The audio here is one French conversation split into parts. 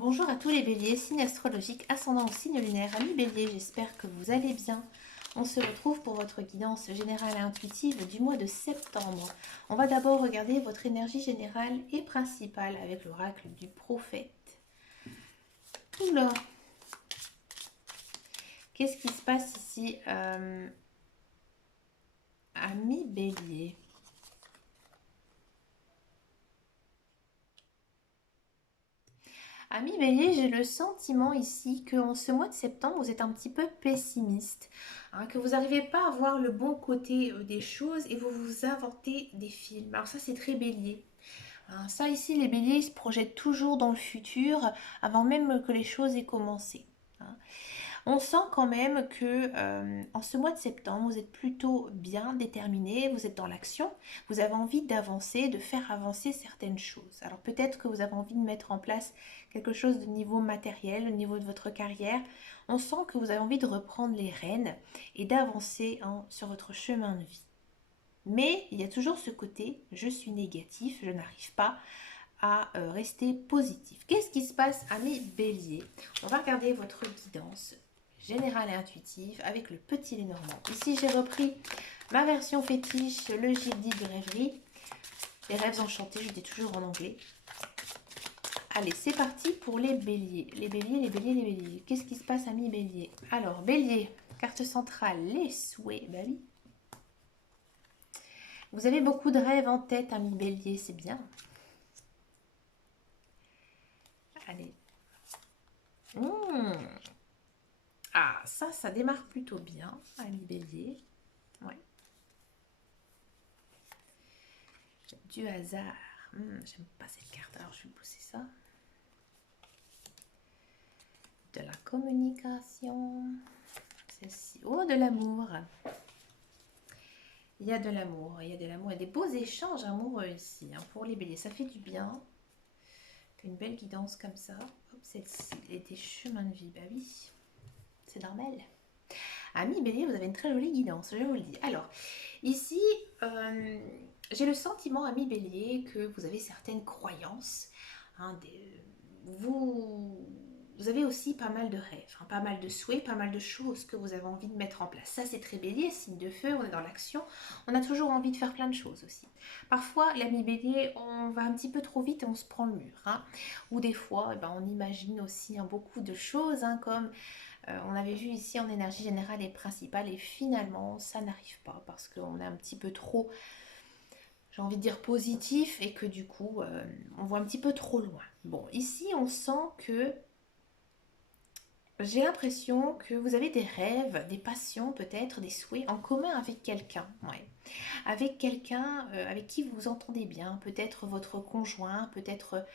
Bonjour à tous les béliers, signe astrologique, ascendant ou signe lunaire, amis béliers, j'espère que vous allez bien. On se retrouve pour votre guidance générale et intuitive du mois de septembre. On va d'abord regarder votre énergie générale et principale avec l'oracle du prophète. Oula, qu'est-ce qui se passe ici, amis béliers? Amis bélier, j'ai le sentiment ici qu'en ce mois de septembre, vous êtes un petit peu pessimiste, hein, que vous n'arrivez pas à voir le bon côté des choses et vous vous inventez des films. Alors ça, c'est très bélier. Hein. Ça ici, les béliers, ils se projettent toujours dans le futur avant même que les choses aient commencé. Hein. On sent quand même que en ce mois de septembre, vous êtes plutôt bien déterminé, vous êtes dans l'action, vous avez envie d'avancer, de faire avancer certaines choses. Alors peut-être que vous avez envie de mettre en place quelque chose de niveau matériel, au niveau de votre carrière. On sent que vous avez envie de reprendre les rênes et d'avancer sur votre chemin de vie. Mais il y a toujours ce côté, je suis négatif, je n'arrive pas à rester positif. Qu'est-ce qui se passe, amis béliers? On va regarder votre guidance générale et intuitive avec le petit Lénormand. Ici, j'ai repris ma version fétiche, le J.D. de rêverie. Les rêves enchantés, je dis toujours en anglais. Allez, c'est parti pour les béliers. Les béliers, les béliers, les béliers. Qu'est-ce qui se passe, amis béliers? Alors, bélier, carte centrale, les souhaits. Bah oui. Vous avez beaucoup de rêves en tête, amis béliers, c'est bien. Allez. Ah, ça démarre plutôt bien, ami bélier. Ouais. Du hasard. J'aime pas cette carte, alors je vais pousser ça. De la communication. Celle-ci. Oh, de l'amour. Il y a de l'amour, il y a de l'amour. Il y a des beaux échanges amoureux ici, hein, pour les béliers. Ça fait du bien. Une belle guidance comme ça. Hop, celle-ci. Et des chemins de vie. Bah oui, c'est normal. Ami bélier, vous avez une très jolie guidance, je vous le dis. Alors, ici, j'ai le sentiment, ami bélier, que vous avez certaines croyances. Hein, vous avez aussi pas mal de rêves, hein, pas mal de souhaits, pas mal de choses que vous avez envie de mettre en place. Ça, c'est très bélier, signe de feu, on est dans l'action. On a toujours envie de faire plein de choses aussi. Parfois, l'ami bélier, on va un petit peu trop vite et on se prend le mur. Hein. Ou des fois, on imagine aussi beaucoup de choses, hein, comme on avait vu ici en énergie générale et principale, et finalement ça n'arrive pas parce qu'on est un petit peu trop, j'ai envie de dire, positif, et que du coup on voit un petit peu trop loin. Bon, ici on sent que j'ai l'impression que vous avez des rêves, des passions, peut-être des souhaits en commun avec quelqu'un, ouais. Avec quelqu'un avec qui vous vous entendez bien, peut-être votre conjoint, peut-être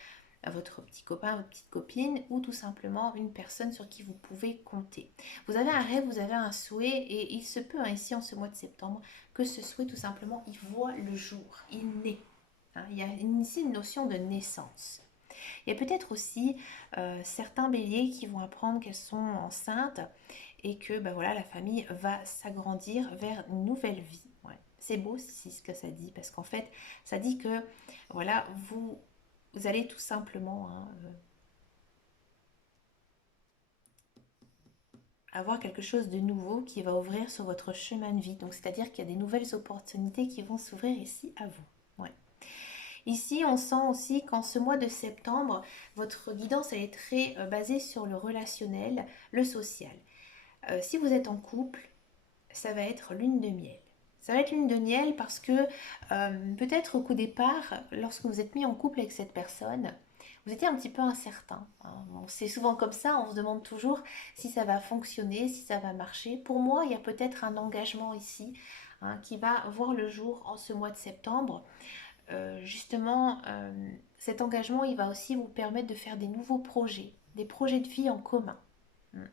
à votre petit copain, votre petite copine, ou tout simplement une personne sur qui vous pouvez compter. Vous avez un rêve, vous avez un souhait, et il se peut, hein, ici en ce mois de septembre, que ce souhait tout simplement, il voit le jour, il naît. Hein. Il y a ici une notion de naissance. Il y a peut-être aussi certains béliers qui vont apprendre qu'elles sont enceintes et que voilà, la famille va s'agrandir vers une nouvelle vie. Ouais. C'est beau si ce que ça dit, parce qu'en fait, ça dit que voilà, vous allez tout simplement avoir quelque chose de nouveau qui va ouvrir sur votre chemin de vie. Donc, c'est-à-dire qu'il y a des nouvelles opportunités qui vont s'ouvrir ici à vous. Ouais. Ici, on sent aussi qu'en ce mois de septembre, votre guidance elle est très basée sur le relationnel, le social. Si vous êtes en couple, ça va être lune de miel. Ça va être lune de miel parce que peut-être au coup départ, lorsque vous êtes mis en couple avec cette personne, vous étiez un petit peu incertain. Hein. Bon, c'est souvent comme ça, on se demande toujours si ça va fonctionner, si ça va marcher. Pour moi, il y a peut-être un engagement ici, hein, qui va voir le jour en ce mois de septembre. Justement, cet engagement, il va aussi vous permettre de faire des nouveaux projets, des projets de vie en commun. Mm.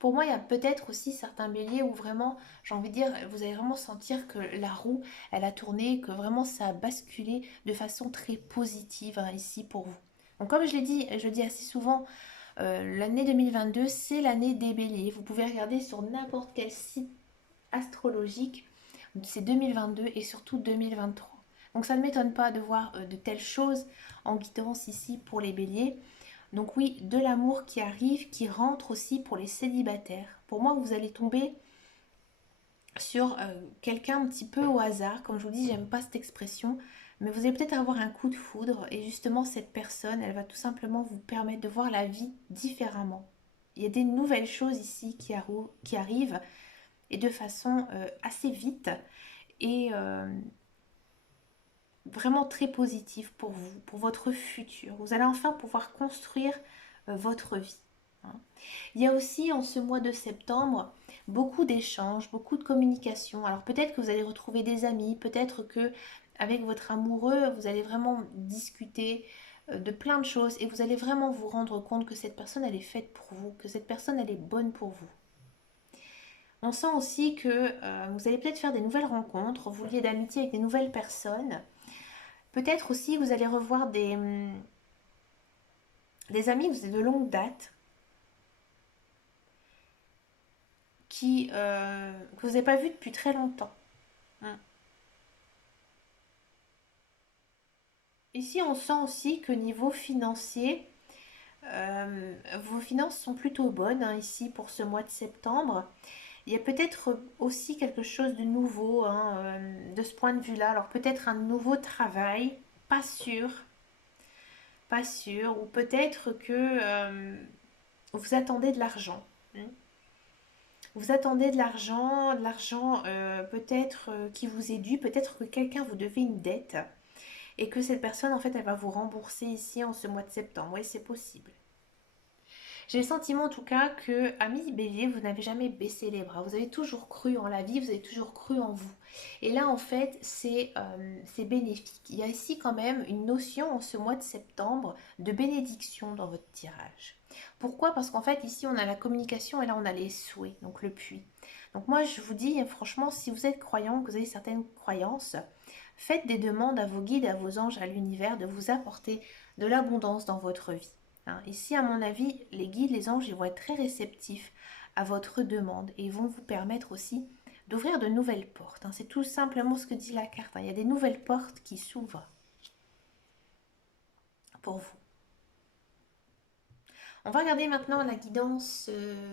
Pour moi, il y a peut-être aussi certains béliers où vraiment, j'ai envie de dire, vous allez vraiment sentir que la roue, elle a tourné, que vraiment ça a basculé de façon très positive, hein, ici pour vous. Donc comme je l'ai dit, je le dis assez souvent, l'année 2022, c'est l'année des béliers. Vous pouvez regarder sur n'importe quel site astrologique, c'est 2022 et surtout 2023. Donc ça ne m'étonne pas de voir de telles choses en guidance ici pour les béliers. Donc oui, de l'amour qui arrive, qui rentre aussi pour les célibataires. Pour moi, vous allez tomber sur quelqu'un un petit peu au hasard. Comme je vous dis, j'aime pas cette expression, mais vous allez peut-être avoir un coup de foudre et justement cette personne, elle va tout simplement vous permettre de voir la vie différemment. Il y a des nouvelles choses ici qui arrivent et de façon assez vite et vraiment très positive pour vous, pour votre futur. Vous allez enfin pouvoir construire votre vie, hein. Il y a aussi en ce mois de septembre beaucoup d'échanges, beaucoup de communication. Alors peut-être que vous allez retrouver des amis, peut-être que avec votre amoureux, vous allez vraiment discuter de plein de choses et vous allez vraiment vous rendre compte que cette personne, elle est faite pour vous, que cette personne, elle est bonne pour vous. On sent aussi que vous allez peut-être faire des nouvelles rencontres, vous liez d'amitié avec des nouvelles personnes. Peut-être aussi que vous allez revoir des amis que vous avez de longue date que vous n'avez pas vus depuis très longtemps. Mm. Ici, on sent aussi que niveau financier, vos finances sont plutôt bonnes, hein, ici pour ce mois de septembre. Il y a peut-être aussi quelque chose de nouveau, hein, de ce point de vue-là. Alors peut-être un nouveau travail, pas sûr, pas sûr. Ou peut-être que vous attendez de l'argent, hein. Vous attendez de l'argent peut-être qui vous est dû, peut-être que quelqu'un vous devait une dette et que cette personne en fait elle va vous rembourser ici en ce mois de septembre. Oui, c'est possible. J'ai le sentiment en tout cas que, amis bélier, vous n'avez jamais baissé les bras. Vous avez toujours cru en la vie, vous avez toujours cru en vous. Et là, en fait, c'est bénéfique. Il y a ici quand même une notion en ce mois de septembre de bénédiction dans votre tirage. Pourquoi? Parce qu'en fait, ici, on a la communication et là, on a les souhaits, donc le puits. Donc moi, je vous dis, franchement, si vous êtes croyant, que vous avez certaines croyances, faites des demandes à vos guides, à vos anges, à l'univers de vous apporter de l'abondance dans votre vie, hein. Ici, à mon avis, les guides, les anges, ils vont être très réceptifs à votre demande et ils vont vous permettre aussi d'ouvrir de nouvelles portes, hein. C'est tout simplement ce que dit la carte, hein. Il y a des nouvelles portes qui s'ouvrent pour vous. On va regarder maintenant la guidance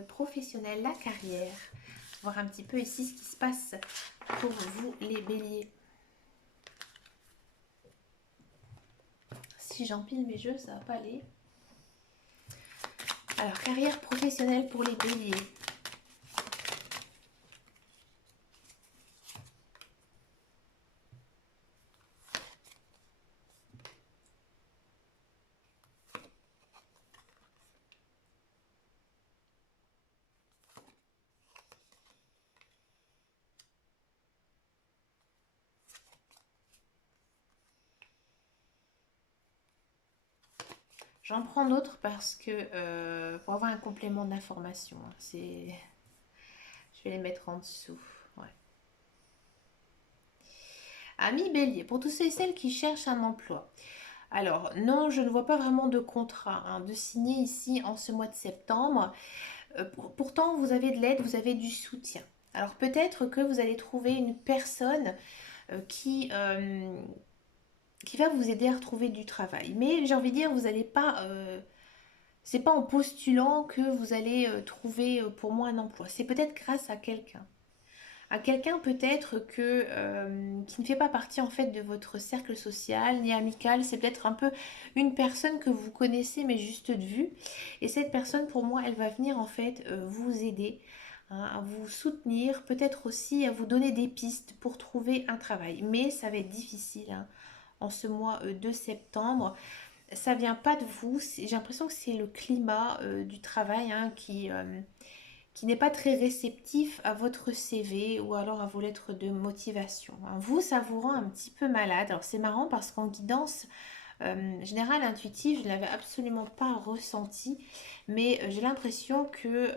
professionnelle, la carrière. Voir un petit peu ici ce qui se passe pour vous, les béliers. Si j'empile mes jeux, ça va pas aller. Alors, carrière professionnelle pour les béliers. J'en prends d'autres parce que pour avoir un complément d'information, hein, je vais les mettre en dessous. Ouais. Amis bélier, pour tous ceux et celles qui cherchent un emploi. Alors, non, je ne vois pas vraiment de contrat, hein, de signer ici en ce mois de septembre. Pourtant, vous avez de l'aide, vous avez du soutien. Alors peut-être que vous allez trouver une personne euh, qui, euh, qui va vous aider à retrouver du travail. Mais j'ai envie de dire, vous n'allez pas... c'est pas en postulant que vous allez trouver pour moi un emploi. C'est peut-être grâce à quelqu'un. À quelqu'un peut-être qui ne fait pas partie en fait de votre cercle social ni amical. C'est peut-être un peu une personne que vous connaissez mais juste de vue. Et cette personne pour moi elle va venir en fait vous aider, hein, à vous soutenir, peut-être aussi à vous donner des pistes pour trouver un travail. Mais ça va être difficile, hein, en ce mois de septembre. Ça vient pas de vous. J'ai l'impression que c'est le climat du travail, hein, qui n'est pas très réceptif à votre CV ou alors à vos lettres de motivation, hein. Vous, ça vous rend un petit peu malade. Alors c'est marrant parce qu'en guidance générale intuitive, je ne l'avais absolument pas ressenti, mais j'ai l'impression que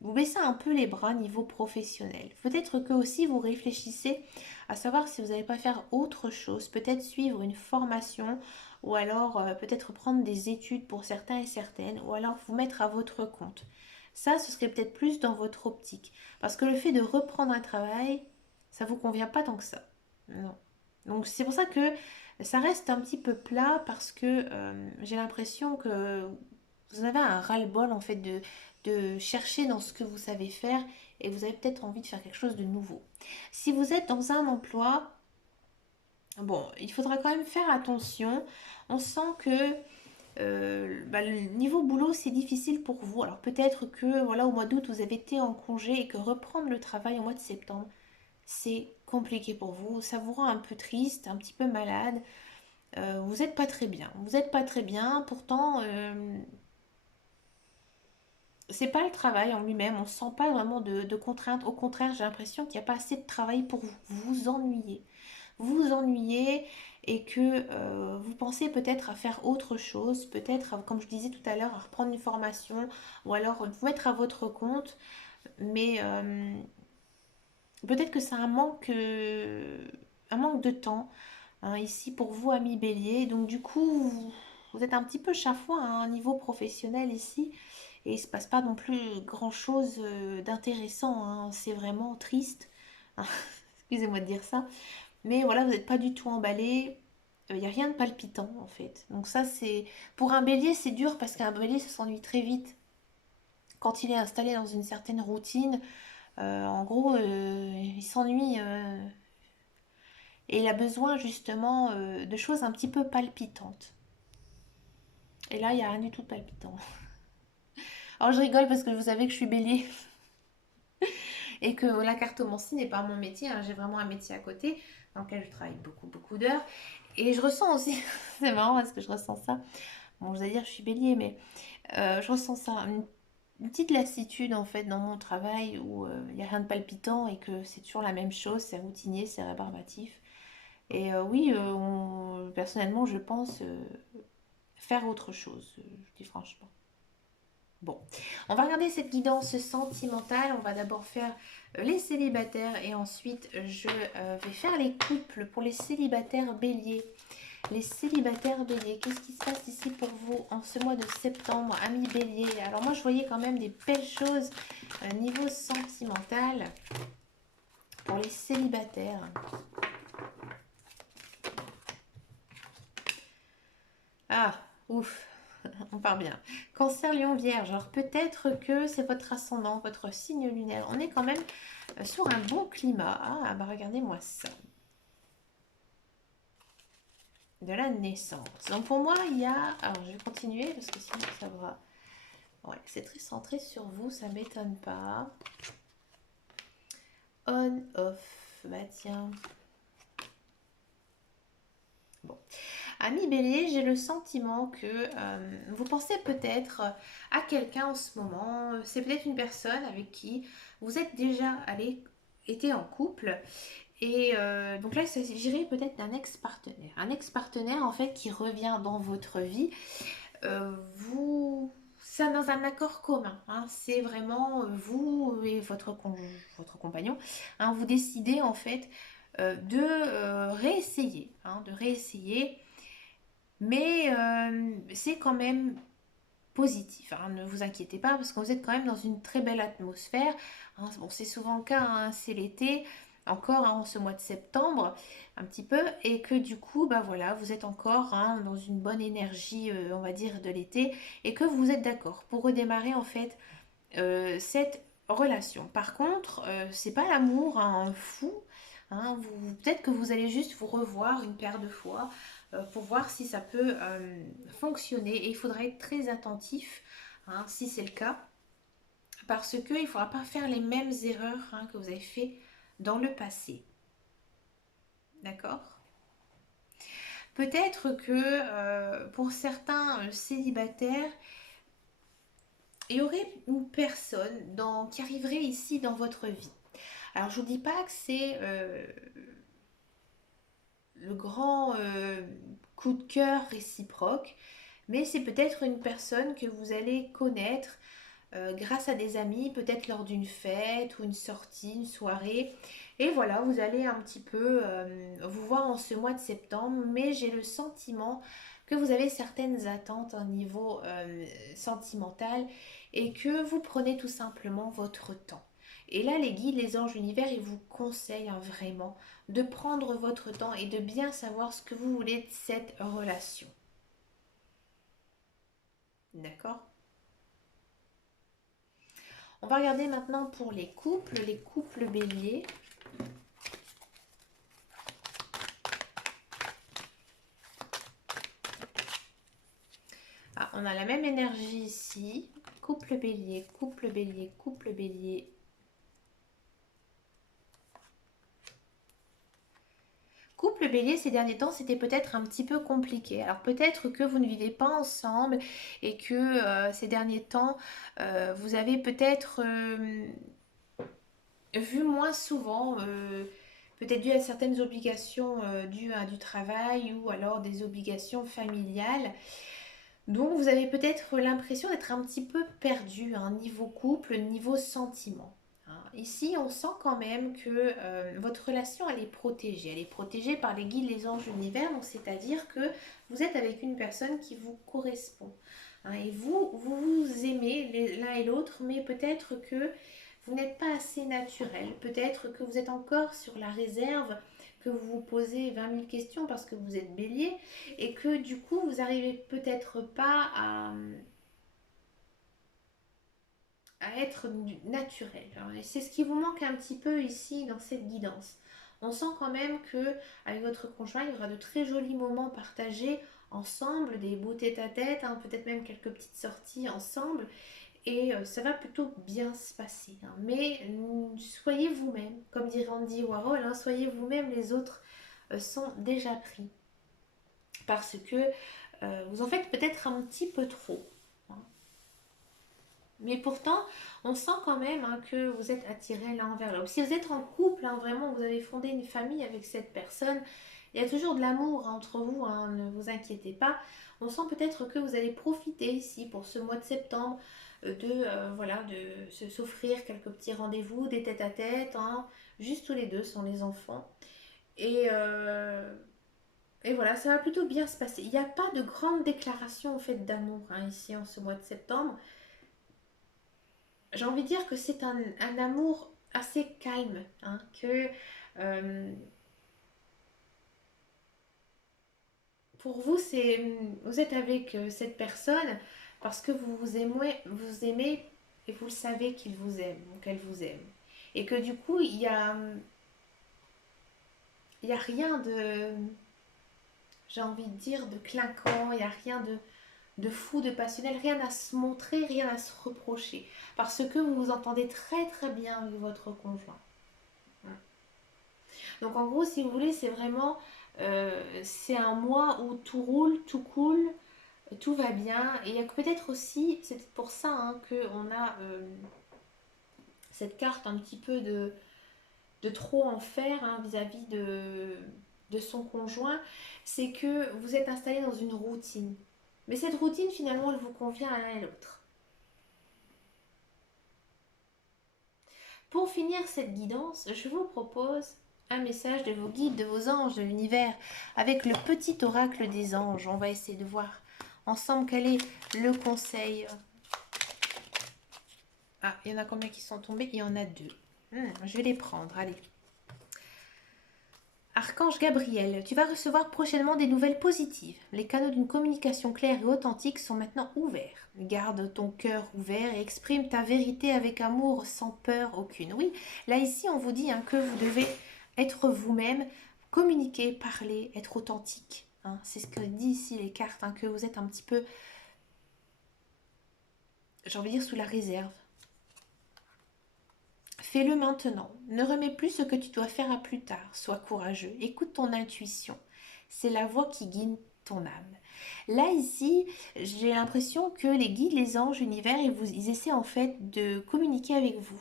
vous baissez un peu les bras niveau professionnel. Peut-être que aussi vous réfléchissez à savoir si vous n'allez pas faire autre chose, peut-être suivre une formation ou alors peut-être prendre des études pour certains et certaines ou alors vous mettre à votre compte. Ça, ce serait peut-être plus dans votre optique. Parce que le fait de reprendre un travail, ça vous convient pas tant que ça. Non. Donc c'est pour ça que Ça reste un petit peu plat parce que j'ai l'impression que vous en avez un ras-le-bol en fait de chercher dans ce que vous savez faire et vous avez peut-être envie de faire quelque chose de nouveau. Si vous êtes dans un emploi, bon, il faudra quand même faire attention. On sent que le niveau boulot, c'est difficile pour vous. Alors peut-être que voilà, au mois d'août, vous avez été en congé et que reprendre le travail au mois de septembre, c'est compliqué pour vous. Ça vous rend un peu triste, un petit peu malade. Vous n'êtes pas très bien. Vous n'êtes pas très bien. Pourtant, c'est pas le travail en lui-même. On ne sent pas vraiment de contraintes. Au contraire, j'ai l'impression qu'il n'y a pas assez de travail pour vous. Vous vous ennuyez. Vous vous ennuyez et que vous pensez peut-être à faire autre chose, peut-être, comme je disais tout à l'heure, à reprendre une formation ou alors vous mettre à votre compte. Mais peut-être que c'est un manque de temps hein, ici pour vous, amis bélier. Donc du coup, vous êtes un petit peu chafouin à un niveau professionnel ici. Et il ne se passe pas non plus grand-chose d'intéressant, hein. C'est vraiment triste. Excusez-moi de dire ça. Mais voilà, vous n'êtes pas du tout emballé. Il n'y a rien de palpitant en fait. Donc ça, c'est... Pour un bélier, c'est dur parce qu'un bélier, ça s'ennuie très vite. Quand il est installé dans une certaine routine, en gros, il s'ennuie et il a besoin justement de choses un petit peu palpitantes. Et là, il n'y a rien du tout de palpitant. Alors je rigole parce que vous savez que je suis bélier et que la cartomancie n'est pas mon métier, hein. J'ai vraiment un métier à côté dans lequel je travaille beaucoup, beaucoup d'heures. Et je ressens aussi, c'est marrant parce que je ressens ça. Bon, je vais dire je suis bélier, mais je ressens ça, une petite lassitude en fait dans mon travail où il n'y a rien de palpitant et que c'est toujours la même chose, c'est routinier, c'est rébarbatif. Et oui, personnellement, je pense faire autre chose, je dis franchement. Bon, on va regarder cette guidance sentimentale. On va d'abord faire les célibataires et ensuite je vais faire les couples pour les célibataires béliers. Les célibataires béliers, qu'est-ce qui se passe ici pour vous en ce mois de septembre, amis béliers? Alors moi je voyais quand même des belles choses niveau sentimental pour les célibataires. Ah, ouf, on part bien. Cancer, lion, vierge. Alors peut-être que c'est votre ascendant, votre signe lunaire. On est quand même sur un bon climat. Ah, bah regardez-moi ça. De la naissance. Donc pour moi, il y a... Alors je vais continuer parce que sinon ça va... Ouais, c'est très centré sur vous, ça m'étonne pas. On, off. Bah tiens. Bon. Ami Bélier, j'ai le sentiment que vous pensez peut-être à quelqu'un en ce moment. C'est peut-être une personne avec qui vous êtes déjà allé, été en couple. Et donc là, il s'agirait peut-être d'un ex-partenaire. Un ex-partenaire en fait qui revient dans votre vie. Vous... C'est dans un accord commun, hein. C'est vraiment vous et votre compagnon, hein. Vous décidez en fait de réessayer, hein, de réessayer mais c'est quand même positif, hein. Ne vous inquiétez pas parce que vous êtes quand même dans une très belle atmosphère, hein. Bon, c'est souvent le cas, hein, c'est l'été, encore hein, en ce mois de septembre, un petit peu, et que du coup, bah voilà, vous êtes encore hein, dans une bonne énergie, on va dire, de l'été, et que vous êtes d'accord pour redémarrer en fait cette relation. Par contre, c'est pas l'amour hein, fou. Hein, peut-être que vous allez juste vous revoir une paire de fois pour voir si ça peut fonctionner. Et il faudra être très attentif hein, si c'est le cas. Parce qu'il ne faudra pas faire les mêmes erreurs hein, que vous avez fait dans le passé. D'accord? Peut-être que pour certains célibataires, il y aurait une personne qui arriverait ici dans votre vie. Alors je vous dis pas que c'est le grand coup de cœur réciproque, mais c'est peut-être une personne que vous allez connaître grâce à des amis, peut-être lors d'une fête ou une sortie, une soirée. Et voilà, vous allez un petit peu vous voir en ce mois de septembre, mais j'ai le sentiment que vous avez certaines attentes au niveau sentimental et que vous prenez tout simplement votre temps. Et là, les guides, les anges, l'univers, ils vous conseillent vraiment de prendre votre temps et de bien savoir ce que vous voulez de cette relation. D'accord? On va regarder maintenant pour les couples béliers. Ah, on a la même énergie ici. Couple bélier, couple bélier, couple bélier. Couple bélier, ces derniers temps, c'était peut-être un petit peu compliqué. Alors peut-être que vous ne vivez pas ensemble et que ces derniers temps, vous avez peut-être vu moins souvent, peut-être dû à certaines obligations dues à du travail ou alors des obligations familiales. Donc vous avez peut-être l'impression d'être un petit peu perdu, hein, niveau couple, niveau sentiment. Hein. Ici, on sent quand même que votre relation, elle est protégée. Elle est protégée par les guides, les anges, l'univers. Donc c'est-à-dire que vous êtes avec une personne qui vous correspond. Hein, et vous aimez l'un et l'autre, mais peut-être que vous n'êtes pas assez naturel. Peut-être que vous êtes encore sur la réserve, que vous vous posez 20 000 questions parce que vous êtes bélier et que du coup vous n'arrivez peut-être pas à être naturel. Et c'est ce qui vous manque un petit peu ici dans cette guidance. On sent quand même que avec votre conjoint, il y aura de très jolis moments partagés ensemble, des beaux tête-à-tête, hein, peut-être même quelques petites sorties ensemble. Et ça va plutôt bien se passer. Hein. Mais soyez vous-même, comme dirait Andy Warhol, hein, soyez vous-même, les autres sont déjà pris. Parce que vous en faites peut-être un petit peu trop. Hein. Mais pourtant, on sent quand même, hein, que vous êtes attirés l'un vers l'autre. Si vous êtes en couple, hein, vraiment, vous avez fondé une famille avec cette personne, il y a toujours de l'amour entre vous, hein, ne vous inquiétez pas. On sent peut-être que vous allez profiter ici pour ce mois de septembre voilà, de s'offrir quelques petits rendez-vous, des tête-à-tête, hein, juste tous les deux sans les enfants. Et, euh, et voilà, ça va plutôt bien se passer. Il n'y a pas de grande déclaration en fait d'amour, hein, ici en ce mois de septembre. J'ai envie de dire que c'est un amour assez calme, hein, que euh, pour vous, vous êtes avec cette personne parce que vous aimez et vous le savez qu'il vous aime ou qu'elle vous aime. Et que du coup, il y a rien de, j'ai envie de dire, de clinquant, il n'y a rien de fou, de passionnel, rien à se montrer, rien à se reprocher. Parce que vous vous entendez très très bien avec votre conjoint. Donc en gros, si vous voulez, c'est vraiment, c'est un mois où tout roule, tout coule, tout va bien. Et il y a peut-être aussi, c'est pour ça, hein, qu'on a cette carte un petit peu de trop en faire, hein, vis-à-vis de son conjoint, c'est que vous êtes installé dans une routine. Mais cette routine, finalement, elle vous convient à l'un et l'autre. Pour finir cette guidance, je vous propose un message de vos guides, de vos anges, de l'univers, avec le petit oracle des anges. On va essayer de voir ensemble quel est le conseil. Ah, il y en a combien qui sont tombés? Il y en a deux. Je vais les prendre, allez. Archange Gabriel, tu vas recevoir prochainement des nouvelles positives. Les canaux d'une communication claire et authentique sont maintenant ouverts. Garde ton cœur ouvert et exprime ta vérité avec amour sans peur aucune. Oui, là ici on vous dit, hein, que vous devez être vous-même, communiquer, parler, être authentique. Hein. C'est ce que dit ici les cartes, hein, que vous êtes un petit peu, j'ai envie de dire, sous la réserve. Fais-le maintenant. Ne remets plus ce que tu dois faire à plus tard. Sois courageux. Écoute ton intuition. C'est la voix qui guide ton âme. Là, ici, j'ai l'impression que les guides, les anges, l'univers, ils essaient en fait de communiquer avec vous.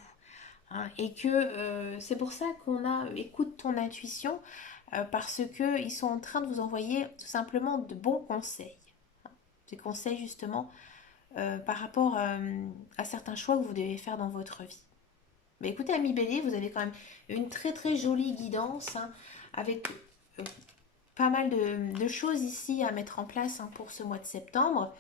Hein, et que c'est pour ça qu'on a écoute ton intuition, parce qu'ils sont en train de vous envoyer tout simplement de bons conseils. Hein, des conseils justement par rapport à certains choix que vous devez faire dans votre vie. Mais écoutez, ami Bélier, vous avez quand même une très très jolie guidance, hein, avec pas mal de choses ici à mettre en place, hein, pour ce mois de septembre.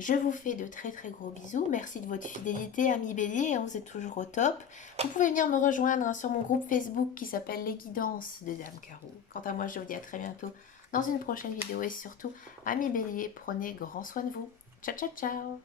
Je vous fais de très très gros bisous. Merci de votre fidélité, amis bélier, hein, vous êtes toujours au top. Vous pouvez venir me rejoindre hein, sur mon groupe Facebook qui s'appelle Les Guidances de Dame Carreau. Quant à moi, je vous dis à très bientôt dans une prochaine vidéo et surtout, amis bélier, prenez grand soin de vous. Ciao ciao ciao.